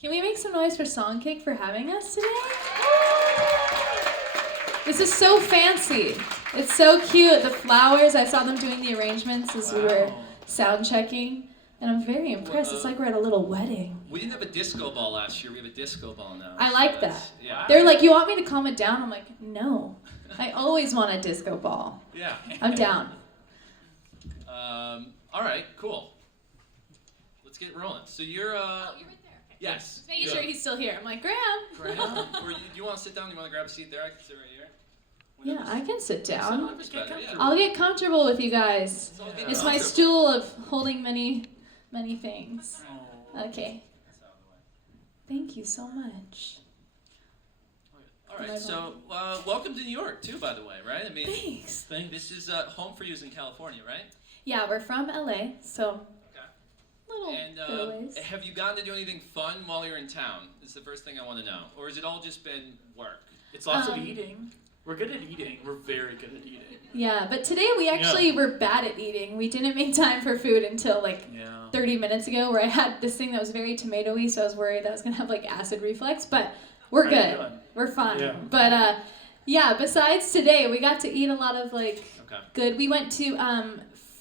Can we make some noise for Songkick for having us today? This is so fancy. It's so cute. The flowers, I saw them doing the arrangements as we were sound checking, and I'm very impressed. It's like we're at a little wedding. We didn't have a disco ball last year. We have a disco ball now. I like that. Yeah. They're like, you want me to calm it down? I'm like, no. I always want a disco ball. Yeah. I'm down. All right, cool. Let's get rolling. So you're, Oh, you're right there. Okay. Yes. Just making sure he's still here. I'm like, Graham. Or you want to sit down? You want to grab a seat there? I can sit right here. Yeah, I can sit down. Yeah. I'll get comfortable with you guys. It's my stool of holding many, many things. Okay. Thank you so much. All right, so welcome to New York too, by the way, right? I mean, Thanks. This is home for you in California, right? Yeah, we're from LA, so Okay. little bit of ways. Have you gotten to do anything fun while you're in town? Is the first thing I want to know, or has it all just been work? It's lots of eating. We're good at eating. We're very good at eating. Yeah, but today we actually were bad at eating. We didn't make time for food until 30 minutes ago, where I had this thing that was very tomatoey, so I was worried that I was gonna have acid reflux. But we're good. We're fine. Yeah. But besides today, we got to eat a lot of good. We went to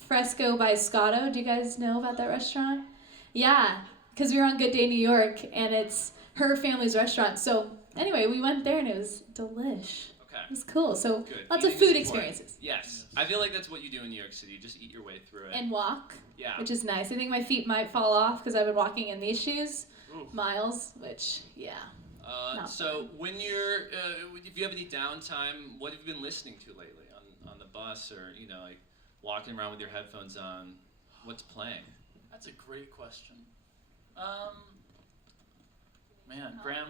Fresco by Scotto. Do you guys know about that restaurant? Yeah, because we were on Good Day New York, and it's her family's restaurant. So anyway, we went there, and it was delish. It was cool. So lots of food experiences. Yes. I feel like that's what you do in New York City. You just eat your way through it. And walk. Yeah. Which is nice. I think my feet might fall off because I've been walking in these shoes miles, which, so when you're, if you have any downtime, what have you been listening to lately on the bus or, walking around with your headphones on? What's playing? That's a great question. Man, Graham,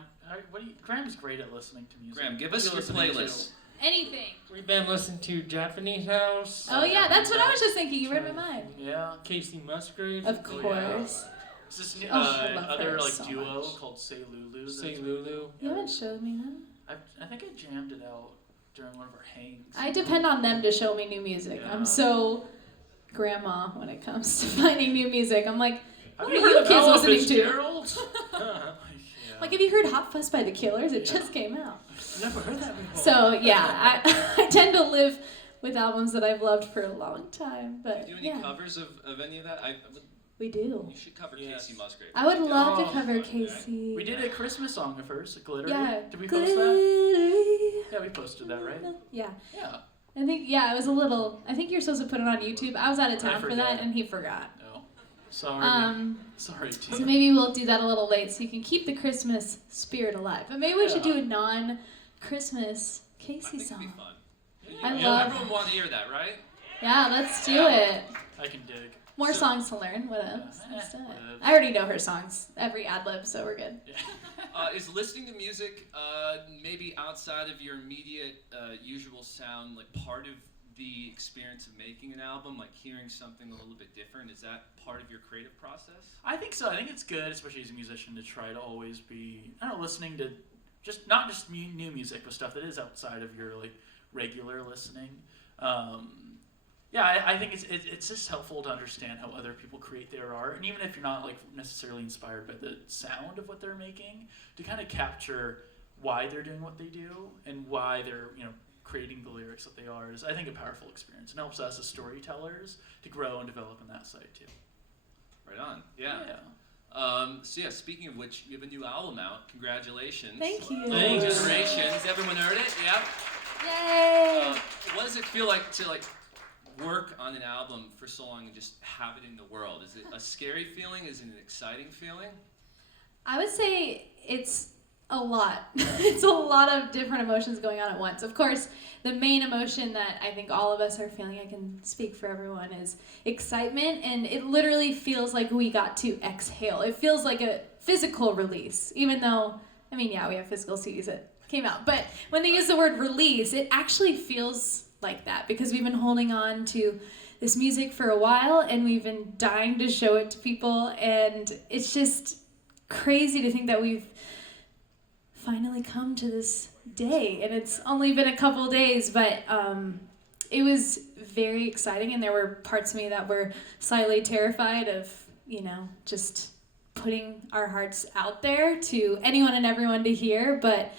Graham's great at listening to music. Graham, give us your playlist. Anything. We've been listening to Japanese House. Oh yeah, that's what I was just thinking. You read my mind. Yeah. Casey Musgraves. Of course. Is this love other her so duo much. called Say Lulu? Say Lulu. You haven't showed me that. I think I jammed it out during one of our hangs. I depend on them to show me new music. Yeah. I'm so grandma when it comes to finding new music. I'm like, what are Have you heard kids of listening to? Gerald? Like, have you heard Hot Fuss by the Killers? It just came out. Never heard that before. So, yeah, I tend to live with albums that I've loved for a long time. But Do you do any covers of any of that? We do. You should cover Casey Musgrave. I would love to cover Casey. We did a Christmas song of hers, Glittery. Yeah. Did we post that? Yeah, we posted that, right? Yeah. Yeah. I think, it was a little, I think you're supposed to put it on YouTube. I was out of town for that, and he forgot. No. Sorry. Sorry, So team. maybe we'll do that a little late so you can keep the Christmas spirit alive. But maybe we should do a non-Christmas Casey song. That'd be fun. I love. Everyone want to hear that, right? Yeah, let's do it. I can dig. More songs to learn. What else? Let's do it. whatever. I already know her songs. Every ad-lib, so we're good. Is listening to music maybe outside of your immediate usual sound like part of the experience of making an album, like hearing something a little bit different? Is that part of your creative process? I think so. I think it's good, especially as a musician, to try to always be, listening to not just new music, but stuff that is outside of your regular listening. I think it's just helpful to understand how other people create their art, and even if you're not necessarily inspired by the sound of what they're making, to kind of capture why they're doing what they do and why they're creating the lyrics that they are is, I think, a powerful experience, and helps us as storytellers to grow and develop on that side too. Right on. Yeah. Speaking of which, you have a new album out. Congratulations. Thank you. Thanks. Generations. Everyone heard it? Yep. Yay! What does it feel like to work on an album for so long and just have it in the world? Is it a scary feeling? Is it an exciting feeling? I would say it's a lot. It's a lot of different emotions going on at once. Of course, the main emotion that I think all of us are feeling, I can speak for everyone, is excitement, and it literally feels like we got to exhale. It feels like a physical release, even though, we have physical CDs that came out, but when they use the word release, it actually feels like that, because we've been holding on to this music for a while, and we've been dying to show it to people, and it's just crazy to think that we've finally come to this day, and it's only been a couple days, but it was very exciting, and there were parts of me that were slightly terrified of, just putting our hearts out there to anyone and everyone to hear. But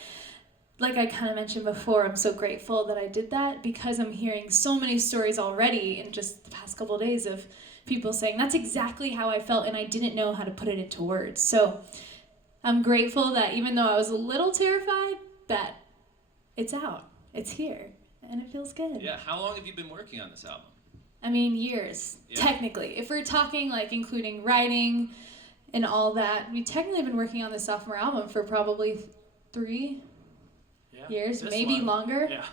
like I kind of mentioned before, I'm so grateful that I did that because I'm hearing so many stories already in just the past couple of days of people saying, that's exactly how I felt and I didn't know how to put it into words. So I'm grateful that even though I was a little terrified, that it's out, it's here, and it feels good. Yeah, how long have you been working on this album? I mean, years, Yeah. technically. If we're talking like including writing and all that, we technically have been working on the sophomore album for probably 3 years, This maybe one. longer. Yeah.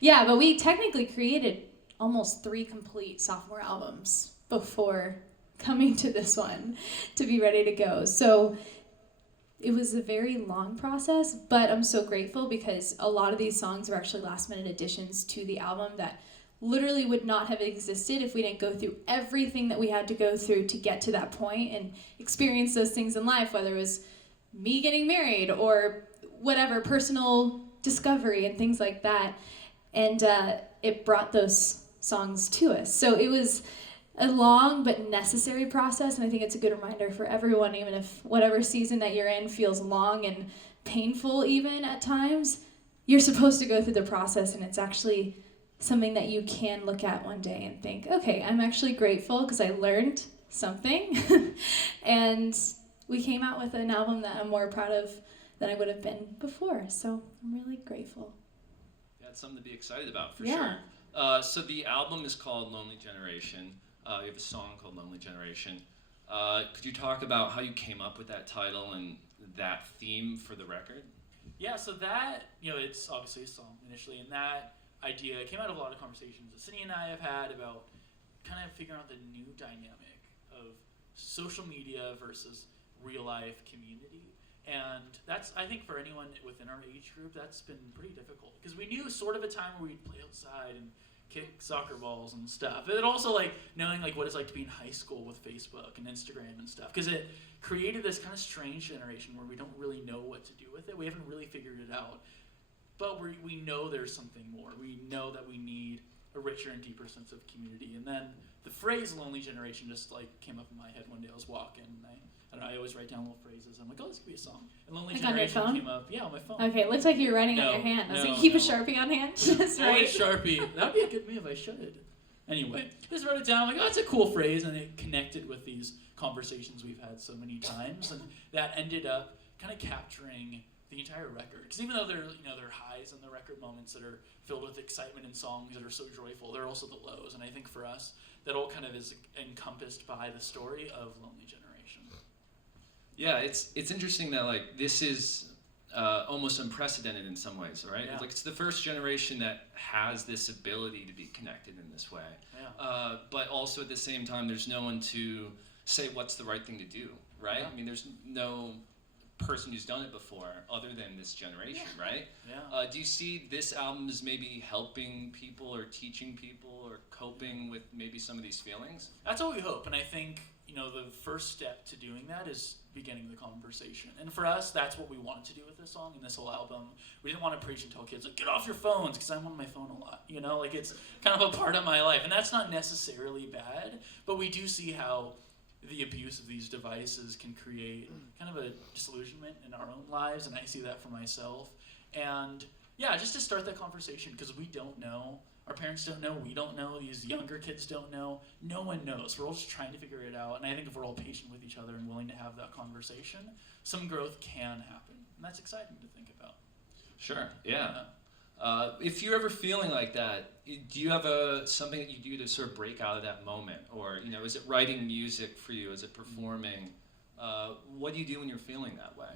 Yeah, but we technically created almost 3 complete sophomore albums before coming to this one to be ready to go. So it was a very long process, but I'm so grateful because a lot of these songs were actually last minute additions to the album that literally would not have existed if we didn't go through everything that we had to go through to get to that point and experience those things in life, whether it was me getting married or whatever, personal discovery and things like that. And it brought those songs to us. So it was a long but necessary process, and I think it's a good reminder for everyone, even if whatever season that you're in feels long and painful even at times, you're supposed to go through the process, and it's actually something that you can look at one day and think, okay, I'm actually grateful because I learned something. And we came out with an album that I'm more proud of than I would have been before, so I'm really grateful. Yeah, it's something to be excited about, for Yeah. sure. So the album is called Lonely Generation. You have a song called Lonely Generation. Could you talk about how you came up with that title and that theme for the record? Yeah, so that, it's obviously a song initially, and that idea came out of a lot of conversations that Cindy and I have had about kind of figuring out the new dynamic of social media versus real life community. And that's, I think for anyone within our age group, that's been pretty difficult because we knew sort of a time where we'd play outside and kick soccer balls and stuff. And also like knowing like what it's like to be in high school with Facebook and Instagram and stuff, because it created this kind of strange generation where we don't really know what to do with it. We haven't really figured it out, but we know there's something more. We know that we need a richer and deeper sense of community. And then the phrase "lonely generation" just like came up in my head one day. I was walking and I don't know, I always write down little phrases. I'm like, oh, this could be a song. And "lonely Like on your generation" phone? came up. Yeah, on my phone. Okay, it looks like you're writing No, on your hand. I was no, like, keep a no. Sharpie on hand. Just Right. right. Sharpie. That would be a good move. I should. Anyway, just wrote it down. I'm like, oh, that's a cool phrase, and it connected with these conversations we've had so many times, and that ended up kind of capturing the entire record. Because even though there are highs in the record, moments that are filled with excitement and songs that are so joyful, there are also the lows. And I think for us, that all kind of is encompassed by the story of Lonely Generation. Yeah, it's interesting that like this is almost unprecedented in some ways, right? Yeah. Like it's the first generation that has this ability to be connected in this way. Yeah. But also at the same time, there's no one to say what's the right thing to do, right? Yeah. I mean, there's no person who's done it before other than this generation, right? Yeah. Do you see this album as maybe helping people or teaching people or coping with maybe some of these feelings? That's what we hope, and I think the first step to doing that is beginning the conversation. And for us, that's what we wanted to do with this song and this whole album. We didn't want to preach and tell kids, like, get off your phones, because I'm on my phone a lot, like it's kind of a part of my life. And that's not necessarily bad, but we do see how the abuse of these devices can create kind of a disillusionment in our own lives, and I see that for myself. And yeah, just to start that conversation, because we don't know. Our parents don't know, we don't know, these younger kids don't know, no one knows. We're all just trying to figure it out, and I think if we're all patient with each other and willing to have that conversation, some growth can happen, and that's exciting to think about. Sure, yeah. If you're ever feeling like that, do you have something that you do to sort of break out of that moment? Or, is it writing music for you? Is it performing? What do you do when you're feeling that way?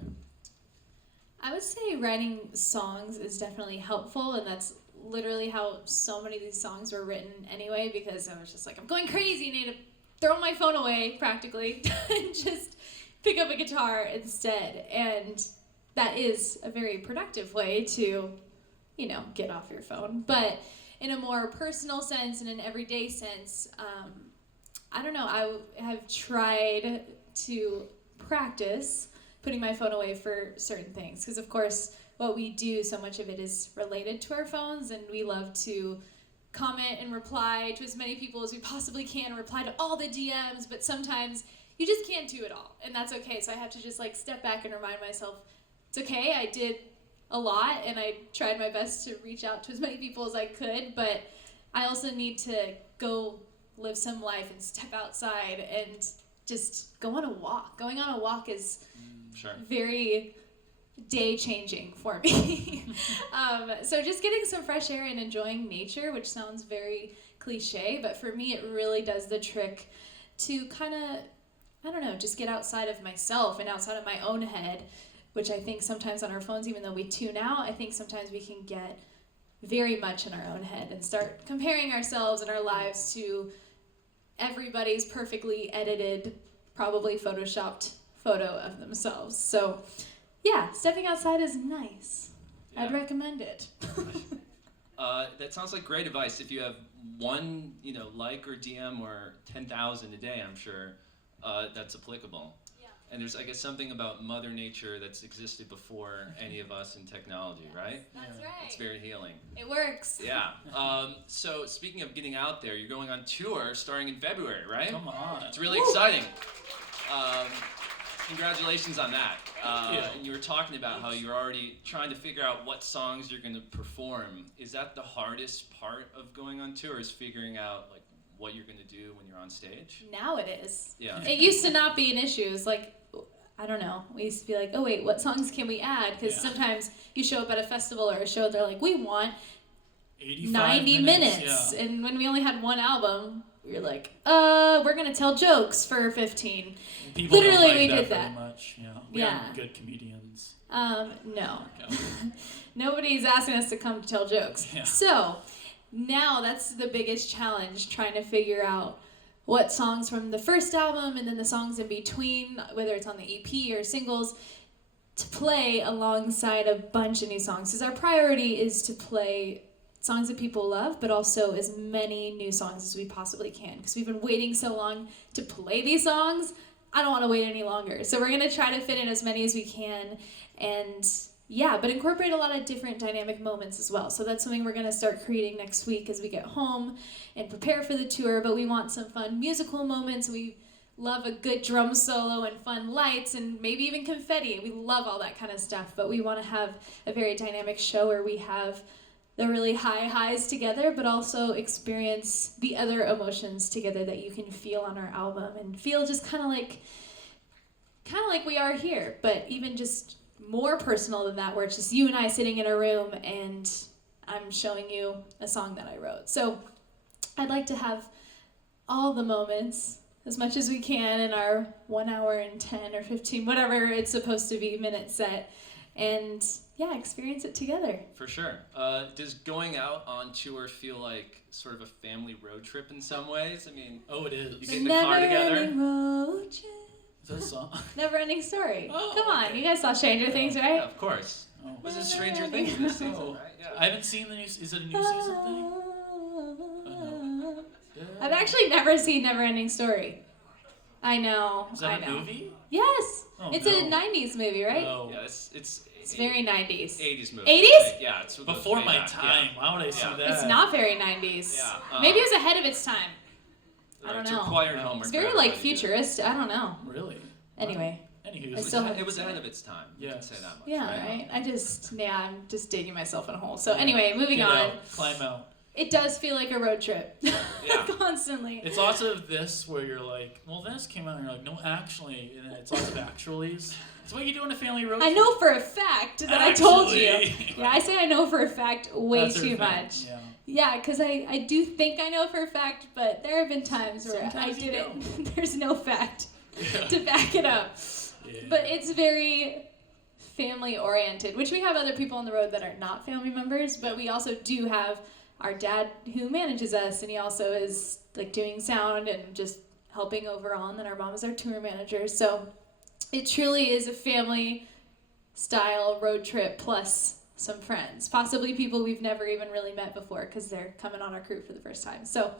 I would say writing songs is definitely helpful, and that's literally how so many of these songs were written anyway, because I was just like, I'm going crazy, I need to throw my phone away practically and just pick up a guitar instead. And that is a very productive way to, get off your phone. But in a more personal sense and an everyday sense, I don't know, I have tried to practice putting my phone away for certain things, because of course what we do, so much of it is related to our phones, and we love to comment and reply to as many people as we possibly can, reply to all the DMs, but sometimes you just can't do it all, and that's okay. So I have to just like step back and remind myself, it's okay, I did a lot, and I tried my best to reach out to as many people as I could, but I also need to go live some life and step outside and just go on a walk. Going on a walk is very day changing for me. So just getting some fresh air and enjoying nature, which sounds very cliche, but for me it really does the trick to kind of, I don't know, just get outside of myself and outside of my own head, which I think sometimes on our phones, even though we tune out, I think sometimes we can get very much in our own head and start comparing ourselves and our lives to everybody's perfectly edited, probably photoshopped photo of themselves. So yeah, stepping outside is nice. Yeah. I'd recommend it. That sounds like great advice. If you have one, like or DM or 10,000 a day, I'm sure that's applicable. Yeah. And there's, I guess, something about Mother Nature that's existed before any of us in technology, right? That's right. It's very healing. It works. Yeah. So speaking of getting out there, you're going on tour starting in February, right? Come on. It's really exciting. Congratulations on that. Thank you. And you were talking about how you're already trying to figure out what songs you're going to perform. Is that the hardest part of going on tour, is figuring out like what you're going to do when you're on stage? Now it is. Yeah. It used to not be an issue. It's like, I don't know. We used to be like, oh wait, what songs can we add? Because sometimes you show up at a festival or a show, they're like, we want 90 minutes. Yeah. And when we only had one album, we were like, we're going to tell jokes for 15. People Literally, don't like we that did very that. much. Yeah. Yeah. We're good comedians. No. Okay. Nobody's asking us to come to tell jokes. Yeah. So now that's the biggest challenge, trying to figure out what songs from the first album and then the songs in between, whether it's on the EP or singles, to play alongside a bunch of new songs. Because our priority is to play songs that people love, but also as many new songs as we possibly can. Because we've been waiting so long to play these songs, I don't want to wait any longer. So we're going to try to fit in as many as we can, and yeah, but incorporate a lot of different dynamic moments as well. So that's something we're going to start creating next week as we get home and prepare for the tour. But we want some fun musical moments. We love a good drum solo and fun lights and maybe even confetti. We love all that kind of stuff. But we want to have a very dynamic show where we have the really high highs together, but also experience the other emotions together that you can feel on our album and feel just kind of like we are here, but even just more personal than that, where it's just you and I sitting in a room and I'm showing you a song that I wrote. So I'd like to have all the moments as much as we can in our 1 hour and 10 or 15, whatever it's supposed to be, minute set, and yeah, experience it together. For sure. Does going out on tour feel like sort of a family road trip in some ways? I mean, Oh, it is. you get in the car together. Never-ending road trip. Is that a song? Never-ending story. Oh, Come on, okay. you guys saw Stranger Things, Yeah, right? of course. Oh. Was it Stranger Things this season, Oh. right? Yeah. I haven't seen the new. Is it a new season thing? I've actually never seen Never-ending Story. I know. Is that I a know. movie? Yes. Oh, It's no. a 90s movie, right? Oh. Yeah, it's It's very 90s. 80s movie. 80s? Yeah, it's with Before way my back, time. Why would I see Yeah. that? It's not very 90s. Yeah, Maybe it was ahead of its time. Yeah. I don't It's know. required homework. It's for very like everybody to do. futurist. I don't know. Really? Anyway. Anywho, I It was, still- it was ahead of its time. You can Yes. say that much. Yeah, right? I'm just digging myself in a hole. So Yeah. anyway, moving Get on. out, climb out. It does feel like a road trip. Yeah. Constantly. It's lots of this where you're like, well, this came out, and you're like, no, actually, and it's lots of actuallys. It's what you do in a family road I trip. know for a fact that I told you. Actually. Yeah, I say I know for a fact way That's her too thing, much. Yeah. Yeah, because I do think I know for a fact, but there have been times where Sometimes I you didn't. There's no fact Yeah. to back it up. Yeah. But it's very family oriented, which we have other people on the road that are not family members, but we also do have our dad who manages us, and he also is like doing sound and just helping overall, and then our mom is our tour manager. So it truly is a family style road trip plus some friends, possibly people we've never even really met before because they're coming on our crew for the first time. So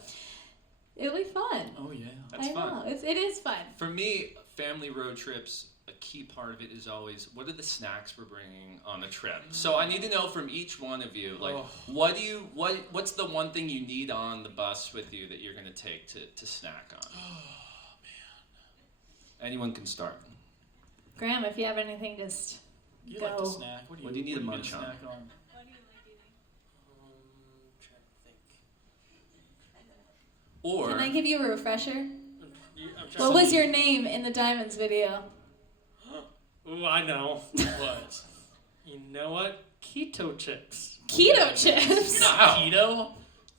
it'll be fun. Oh, yeah. That's I fun. know. It is fun. For me, family road trips, a key part of it is always, what are the snacks we're bringing on the trip? So I need to know from each one of you, like, Oh. what's the one thing you need on the bus with you that you're going to take to snack on? Anyone can start. Graham, if you have anything, just You go. like to snack. What What do you need to gonna munch on? snack on? Trying to think. Or Can I give you a refresher? I'm What was your name in the Diamonds video? Ooh, I know. What? You know what? Keto chips. Keto chips. Not keto?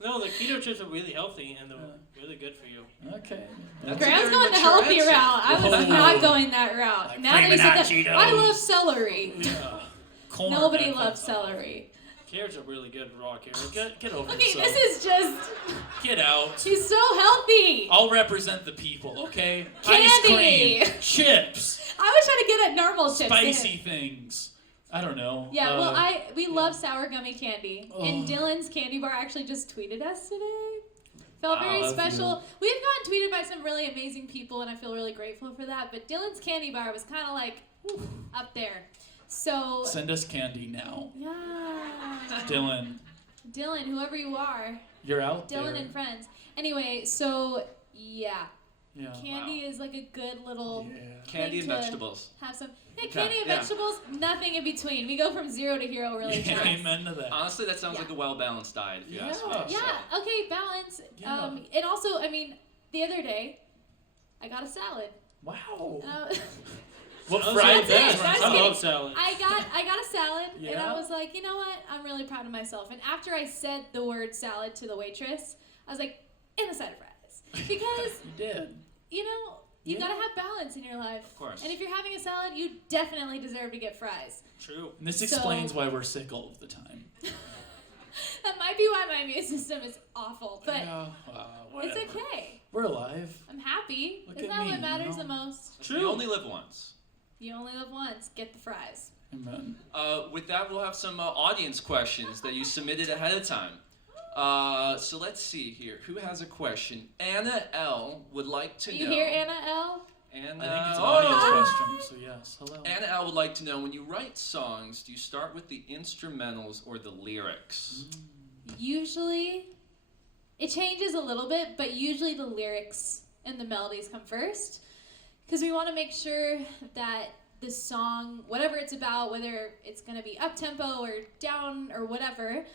No, the keto chips are really healthy and they're really good for you. Okay. That's Graham's very going the mature healthy answer. route. I was Whoa. not going that route. Like Now that he flaming said hot that, Cheetos. I love celery. Yeah. Corn. Nobody That loves kind of- celery. Carrots are really good, raw carrots. Get over Okay, yourself. this is just. Get out. She's so healthy. I'll represent the people, okay? Candy. Ice cream, chips, I was trying to get at normal chips. spicy things. I don't know. Yeah, we love sour gummy candy. And Oh. Dylan's candy bar actually just tweeted us today. Felt Wow, very that's special. We've gotten tweeted by some really amazing people, and I feel really grateful for that. But Dylan's candy bar was kind of like up there. So Send us candy now. yeah, Dylan, whoever you are, you're out Dylan there. and friends. Anyway, so yeah, Yeah. candy is like a good little Yeah. candy and thing to vegetables. have some. Yeah, candy and Yeah. vegetables, nothing in between. We go from 0 to hero really Yeah, fast. amen to that. Honestly, that sounds Yeah. like a well-balanced diet, if you ask me. Yeah. Yeah, okay, balance. Yeah. And also, I mean, the other day, I got a salad. Wow. Uh, What That's fried it. that? That's I it. love salad. I got a salad, and Yeah? I was like, you know what? I'm really proud of myself. And after I said the word salad to the waitress, I was like, and a side of fries. Because, You did. you know, you Yeah. gotta have balance in your life. Of course. And if you're having a salad, you definitely deserve to get fries. True. And this So- explains why we're sick all of the time. That might be why my immune system is awful, but yeah, it's whatever. okay. We're alive. I'm happy. Look Isn't at that me, what matters you the know? most? You only live once. You only live once. Get the fries. Amen. With that, we'll have some audience questions that you submitted ahead of time. So let's see here. Who has a question? Anna L. would like to You know. hear Anna L? Anna, I think it's an oh! audience question, so yes. Hello. Anna L. would like to know, when you write songs, do you start with the instrumentals or the lyrics? Usually, it changes a little bit, but usually the lyrics and the melodies come first. Because we want to make sure that the song, whatever it's about, whether it's going to be up-tempo or down or whatever,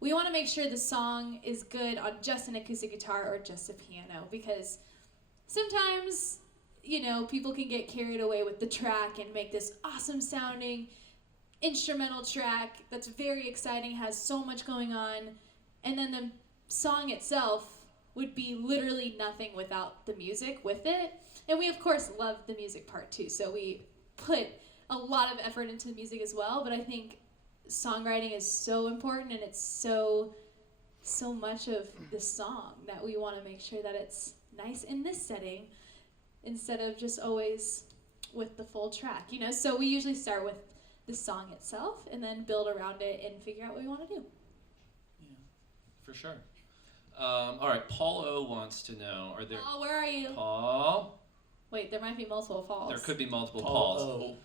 we want to make sure the song is good on just an acoustic guitar or just a piano. Because sometimes, you know, people can get carried away with the track and make this awesome sounding instrumental track that's very exciting, has so much going on, and then the song itself would be literally nothing without the music with it. And we of course love the music part too, so we put a lot of effort into the music as well. But I think songwriting is so important, and it's so much of the song that we want to make sure that it's nice in this setting instead of just always with the full track, you know. So we usually start with the song itself and then build around it and figure out what we want to do. For sure. All right, Paul O. wants to know, are there... Oh, where are you? Paul? Wait, there might be multiple Pauls. There could be multiple Paul. Pauls. Oh,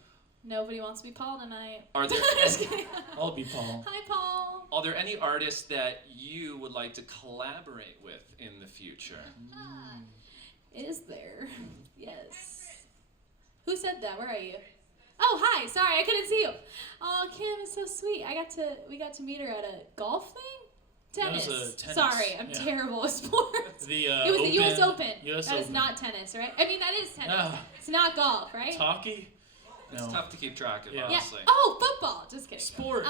Nobody wants to be Paul tonight. Are there Just kidding. I'll be Paul. Hi, Paul. Are there any artists that you would like to collaborate with in the future? Is there? Yes. Who said that? Where are you? Oh, hi. Sorry, I couldn't see you. Oh, Kim is so sweet. We got to meet her at a golf thing? Tennis. That was a tennis, Sorry, I'm yeah. terrible at sports. The It was the U.S. Open. US That is Open. not tennis, right? I mean, that is tennis. Ah, It's not golf, right? hockey? It's No. tough to keep track of, Yeah. Yeah. honestly. Oh, football. Just kidding. Sports.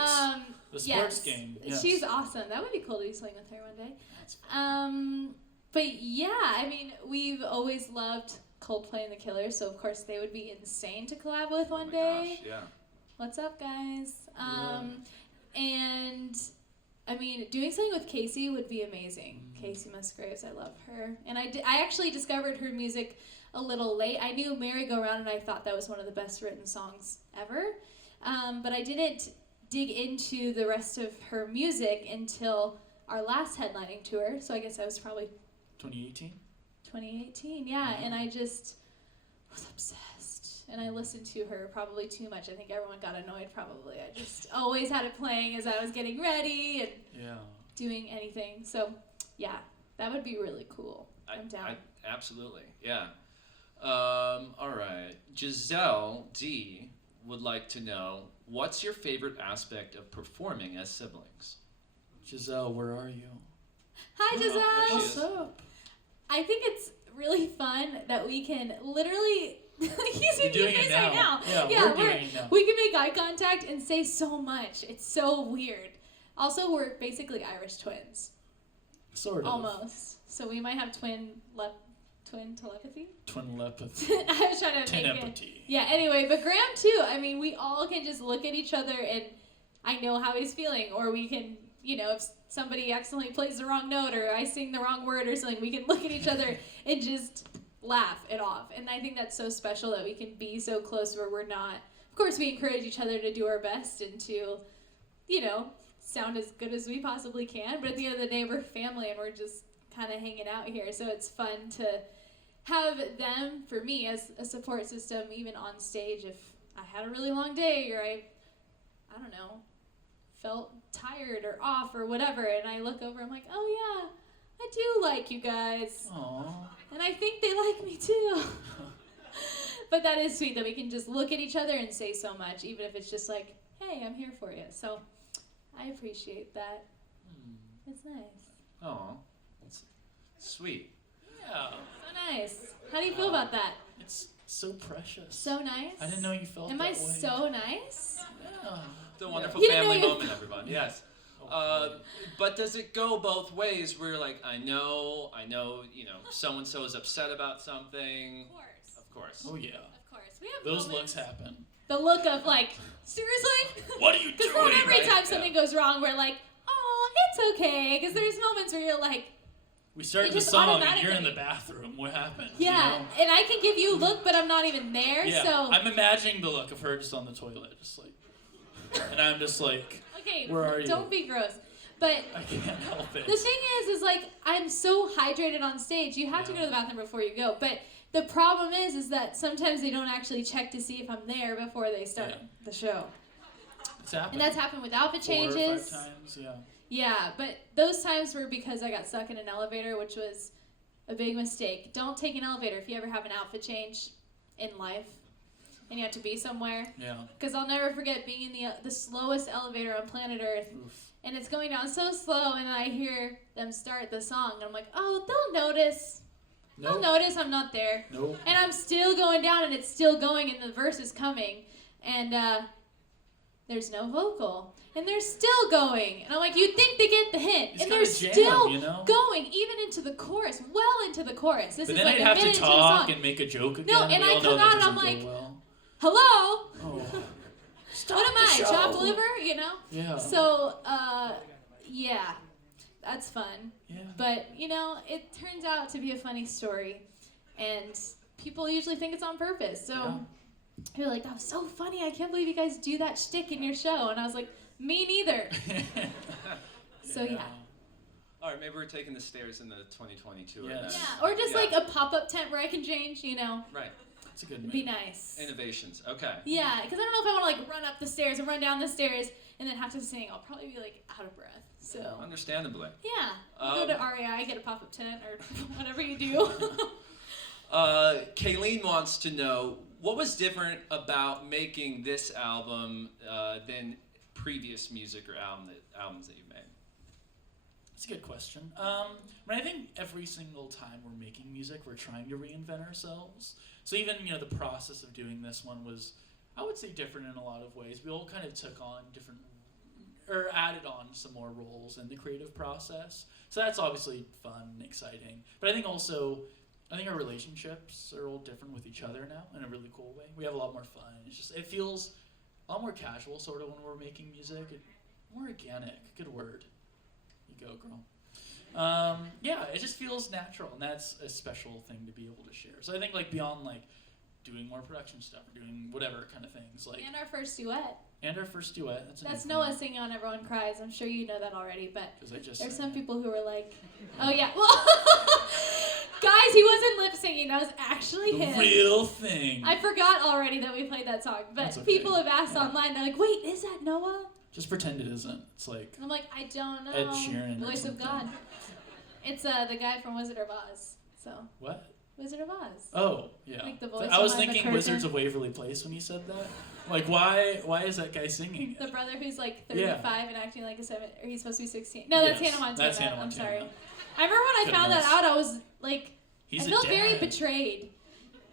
The sports yes. game. Yes. She's awesome. That would be cool to be swinging with her one day. That's fun. But yeah, I mean, we've always loved Coldplay and the Killers, so of course they would be insane to collab with one Oh my day. gosh, yeah. What's up, guys? And I mean, doing something with Casey would be amazing. Casey Musgraves, I love her. And I actually discovered her music a little late. I knew Merry Go Round, and I thought that was one of the best written songs ever. But I didn't dig into the rest of her music until our last headlining tour. So I guess that was probably 2018? 2018, yeah. And I just was obsessed. And I listened to her probably too much. I think everyone got annoyed probably. I just always had it playing as I was getting ready and Yeah. doing anything. So, yeah, that would be really cool. I'm down. Absolutely, yeah. All right. Giselle D would like to know, what's your favorite aspect of performing as siblings? Giselle, where are you? Hi, there she Giselle. is. What's up? I think it's really fun that we can literally. He's You're making doing a face it now. right now. Yeah, we're doing it now. We can make eye contact and say so much. It's so weird. Also, we're basically Irish twins. Sort of. Almost. So we might have twin telepathy? Twin telepathy. I was trying to make it. Telepathy. Yeah, anyway, but Graham too. I mean, we all can just look at each other and I know how he's feeling. Or we can, if somebody accidentally plays the wrong note or I sing the wrong word or something, we can look at each other and just laugh it off. And I think that's so special that we can be so close where we're not. Of course, we encourage each other to do our best and to, sound as good as we possibly can. But at the end of the day, we're family and we're just kind of hanging out here. So it's fun to have them, for me, as a support system, even on stage. If I had a really long day or I don't know, felt tired or off or whatever, and I look over, I'm like, oh yeah, I do like you guys. Aww. And I think they like me too. But that is sweet that we can just look at each other and say so much, even if it's just like, hey, I'm here for you. So I appreciate that. It's nice. Oh, that's sweet. Yeah. So nice. How do you feel about that? It's so precious. So nice? I didn't know you felt Am that I way. so nice? Yeah. The wonderful You didn't family know you- moment, everyone. Yes. Oh, But does it go both ways? Where like I know, so and so is upset about something. Of Of course. oh yeah. Of course. We have Those moments. looks happen. The look of like, seriously? What are you Because doing? not every right? time something goes wrong, we're like, oh, it's okay. Because there's moments where you're like, We start You the just song and you're in automatically- the bathroom. What happened? yeah. You know? And I can give you a look, but I'm not even there. Yeah. So, I'm imagining the look of her just on the toilet, just like, and I'm just like, okay, Where are you? don't be gross. But I can't help it. the thing is like, I'm so hydrated on stage. You have to go to the bathroom before you go. But the problem is that sometimes they don't actually check to see if I'm there before they start Yeah. the show. It's happened. And that's happened with outfit 4 or 5 changes. times, yeah. Yeah, but those times were because I got stuck in an elevator, which was a big mistake. Don't take an elevator if you ever have an outfit change in life and you have to be somewhere. Yeah. Because I'll never forget being in the slowest elevator on planet Earth. Oof. And it's going down so slow, and then I hear them start the song. And I'm like, oh, they'll notice. They'll Nope. notice I'm not there. Nope. And I'm still going down, and it's still going, and the verse is coming. And there's no vocal. And they're still going. And I'm like, you'd think they get the hint. It's and gotta they're jam, still you know? going, even into the chorus, well into the chorus. This But is then like I'd a have minute to into the talk song. and make a joke again. No, and we I all know come that out and I'm doesn't like, go well. Hello? Oh. Stop What am the I, show. chopped liver, you know? Yeah. So, yeah, that's fun. Yeah. But, it turns out to be a funny story. And people usually think it's on purpose. So Yeah. they're like, that was so funny. I can't believe you guys do that shtick in your show. And I was like, me neither. So, yeah. All right, maybe we're taking the stairs in the 2022. Yes. Yeah, or just Yeah. like a pop-up tent where I can change, Right. It's a good It'd be move. nice. Innovations. Okay. Yeah, because I don't know if I want to like run up the stairs and run down the stairs and then have to sing. I'll probably be like out of breath. So Understandably. yeah, I'll go to REI, get a pop-up tent or whatever you do. Kayleen wants to know, what was different about making this album than previous music or albums that you've made? That's a good question. I think every single time we're making music, we're trying to reinvent ourselves. So even, the process of doing this one was, I would say, different in a lot of ways. We all kind of took on different, or added on some more roles in the creative process. So that's obviously fun and exciting. But I think also, our relationships are all different with each other now in a really cool way. We have a lot more fun. It feels a lot more casual sort of when we're making music. More organic. Good word. You go, girl. Yeah, it just feels natural, and that's a special thing to be able to share. So I think beyond doing more production stuff or doing whatever kind of things And our first duet. and our first duet. That's new Noah thing, singing on Everyone Cries. I'm sure you know that already, but 'cause I just there's sang some it. people who were like, oh yeah, well, guys, he wasn't lip singing. That was actually The him. real thing. I forgot already that we played that song, but That's okay. people have asked online. They're like, wait, is that Noah? Just pretend it isn't. It's like And I'm like, I don't know. Ed Sheeran or Voice of something. God. It's the guy from Wizard of Oz. So what? Wizard of Oz. Oh, yeah. Like the voice I was behind the thinking curtain. Wizards of Waverly Place when you said that. Like, why is that guy singing The it? brother who's like Yeah. 35 and acting like a 7, or he's supposed to be 16. No, that's Yes, Hannah Montana. that's Hannah I'm sorry. Montana. I remember when I found that Goodness. out, I was like, He's I a felt very dad. betrayed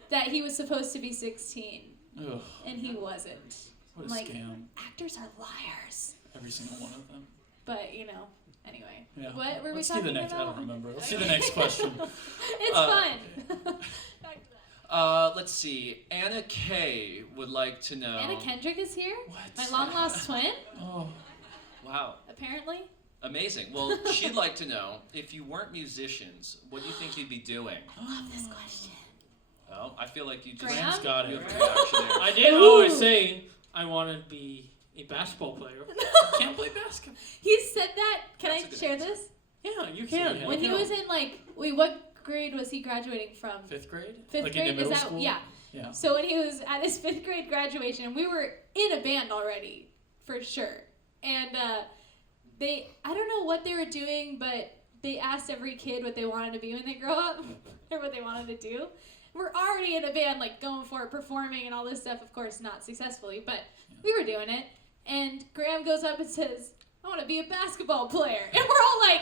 that he was supposed to be 16 Ugh, and he wasn't. what a I'm like, scam. actors are liars. Every single one of them. But, you know, anyway. Yeah. What were Let's we see talking the next. about? I don't remember. Let's see the next question. It's fun. Back to that. Let's see. Anna K would like to know. Anna Kendrick is here. What? My long lost twin, Oh. Wow. apparently. Amazing. Well, she'd like to know, if you weren't musicians, what do you think you'd be doing? I love this question. Well, I feel like you just Graham? Graham's got you it. have a reaction there. I did Ooh. always say I wanted to be a basketball player. Can't play basketball. He said that. Can That's a I good share answer. this? Yeah, you So, can. yeah. When he No. was in what grade was he graduating from? 5th grade? Fifth Like grade? into middle Is that school? yeah. Yeah. So when he was at his 5th grade graduation, we were in a band already, for sure. And I don't know what they were doing, but they asked every kid what they wanted to be when they grow up, or what they wanted to do. We're already in a band, like going for it, performing and all this stuff, of course not successfully, but we were doing it. And Graham goes up and says, I want to be a basketball player. And we're all like,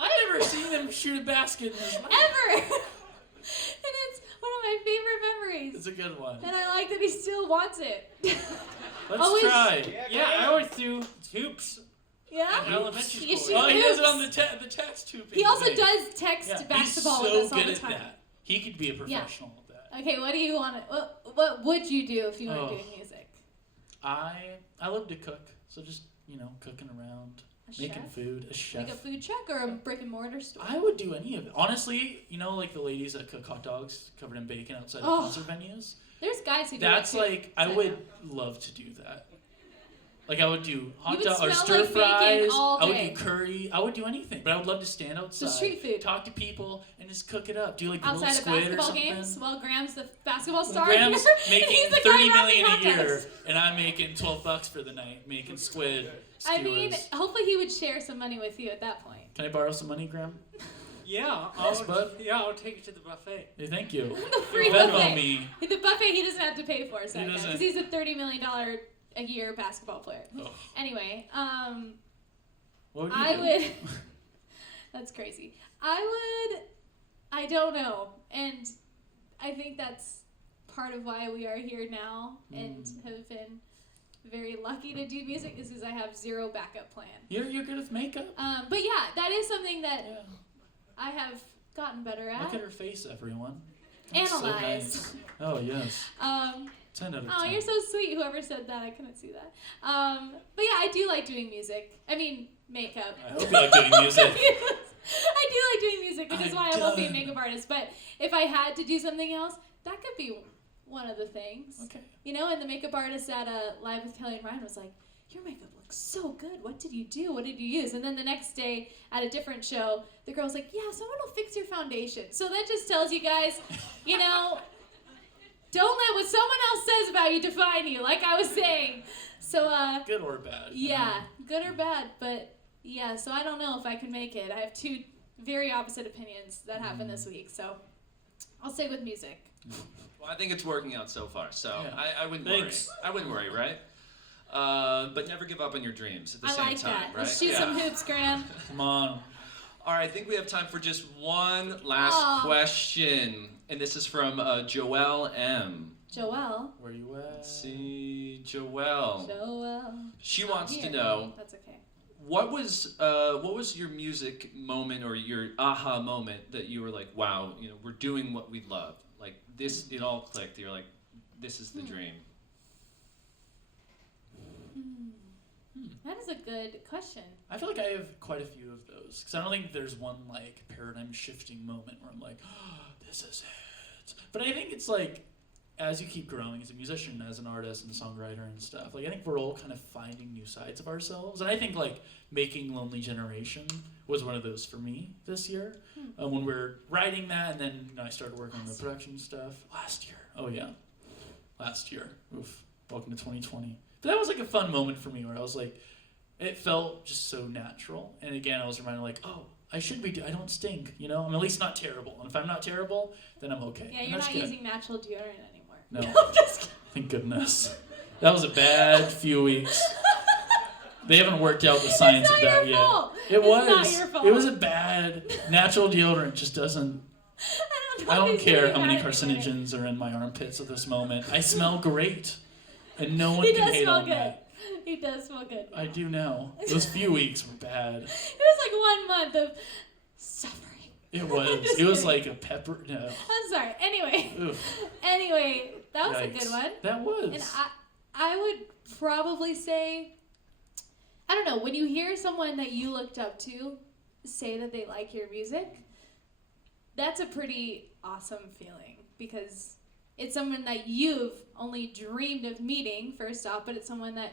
I've never seen him shoot a basket in his life. ever! And it's one of my favorite memories. It's a good one. And I like that he still wants it. Let's Always- try. Yeah, I always threw hoops Yeah? in elementary You school. shoot Oh, he does it hoops. on the text hooping. He also thing. does text Yeah, basketball he's so with us all good the at time. that. He could be a professional at that. Okay, what do you want to? What would you do if you weren't Oh. doing music? I love to cook, so just cooking around, A making chef? food, a chef. Like a food truck or a brick and mortar store? I would do any of it. Honestly, like the ladies that cook hot dogs covered in bacon outside Oh. of concert venues. There's guys who do That's that too. like I So would love to do that. Like I would do hot would dog or smell stir like bacon fries. all I would day. do curry. I would do anything. But I would love to stand outside, street food. talk to people, and just cook it up. Do like grilled outside of squid or basketball something. games, while Graham's the basketball Well, star. Graham's here, making he's the guy $30 wrapping million hot a year, dogs. and I'm making $12 for the night making squid skewers. I mean, hopefully he would share some money with you at that point. Can I borrow some money, Graham? Yeah, Thanks, bud. I'll take you to the buffet. Hey, thank you. The free Venmo buffet. me. The buffet he doesn't have to pay for, so He because doesn't. he's a $30 million a year basketball player. Ugh. Anyway, What would you I do? would. That's crazy. I don't know, and I think that's part of why we are here now and have been very lucky to do music is because I have zero backup plan. You're good with makeup. But yeah, that is something that Yeah. I have gotten better at. Look at her face, everyone. That's so Analyze. nice. Oh yes. 10 out of 10. Oh, you're so sweet. Whoever said that, I couldn't see that. But yeah, I do like doing music. I mean, makeup. I hope you like doing music. I do like doing music, which is why I won't be a done. makeup artist. But if I had to do something else, that could be one of the things. Okay. And the makeup artist at Live with Kelly and Ryan was like, your makeup looks so good. What did you do? What did you use? And then the next day at a different show, the girl's like, yeah, someone will fix your foundation. So that just tells you guys, don't let what someone else says about you define you, like I was saying. So, Good or bad. yeah, good or bad, but yeah, so I don't know if I can make it. I have two very opposite opinions that happened this week, so I'll stay with music. Well, I think it's working out so far, so Yeah. I wouldn't Thanks. worry. I wouldn't worry, right? But never give up on your dreams at the I same like time, that. right? Let's shoot some hoops, Graham. Come on. All right, I think we have time for just one last Aw. question, and this is from Joelle M. Joelle. Where you at? Let's see, Joelle. She wants to Here. know That's okay. what was your music moment or your aha moment that you were like, wow, we're doing what we love. Like this, it all clicked. You're like, this is the dream. That is a good question. I feel like I have quite a few of those because I don't think there's one like paradigm shifting moment where I'm like, oh, this is it. But I think it's like as you keep growing as a musician, as an artist and songwriter and stuff, like I think we're all kind of finding new sides of ourselves. And I think like making Lonely Generation was one of those for me this year when we were writing that, and then I started working on the production stuff last year. Oh yeah, last year. Oof. Welcome to 2020. But that was like a fun moment for me where I was like, it felt just so natural. And again, I was reminded like, oh, I should be. I don't stink. You know, I'm at least not terrible. And if I'm not terrible, then I'm okay. Yeah, and you're that's not good. using natural deodorant anymore. No. I'm just kidding. Thank goodness. That was a bad few weeks. They haven't worked out the science of that yet. Fault. It was. Not your fault. It was a bad natural deodorant. Just doesn't. I don't care how many carcinogens are in my armpits at this moment. I smell great, and no one He can does hate smell on good. that. He does smell good. I do now. Those few weeks were bad. It was like 1 month of suffering. It was. Just It was kidding. like a pepper. No. I'm sorry. Anyway, Oof. that was a Yikes. good one. That was. And I would probably say, I don't know, when you hear someone that you looked up to say that they like your music, that's a pretty awesome feeling because it's someone that you've only dreamed of meeting, first off, but it's someone that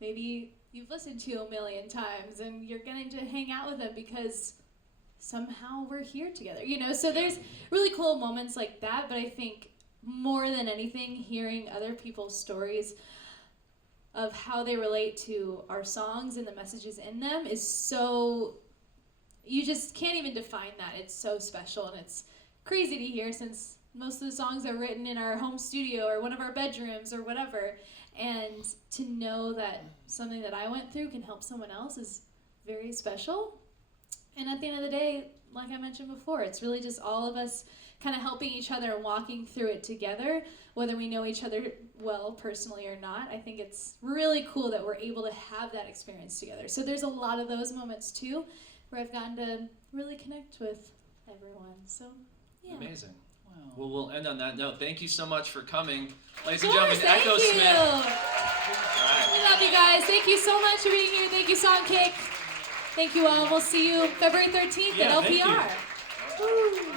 maybe you've listened to a million times and you're getting to hang out with them because somehow we're here together, you know? So there's really cool moments like that, but I think more than anything, hearing other people's stories of how they relate to our songs and the messages in them is so, you just can't even define that. It's so special and it's crazy to hear since most of the songs are written in our home studio or one of our bedrooms or whatever. And to know that something that I went through can help someone else is very special. And at the end of the day, like I mentioned before, it's really just all of us kind of helping each other and walking through it together, whether we know each other well personally or not. I think it's really cool that we're able to have that experience together. So there's a lot of those moments too where I've gotten to really connect with everyone. So, yeah. Amazing. Wow. Well, we'll end on that note. Thank you so much for coming. Ladies Of and course, gentlemen, thank you. Echosmith. All right. We love you guys. Thank you so much for being here. Thank you, Songkick. Thank you all. We'll see you February 13th Yeah, at thank you. LPR. Woo.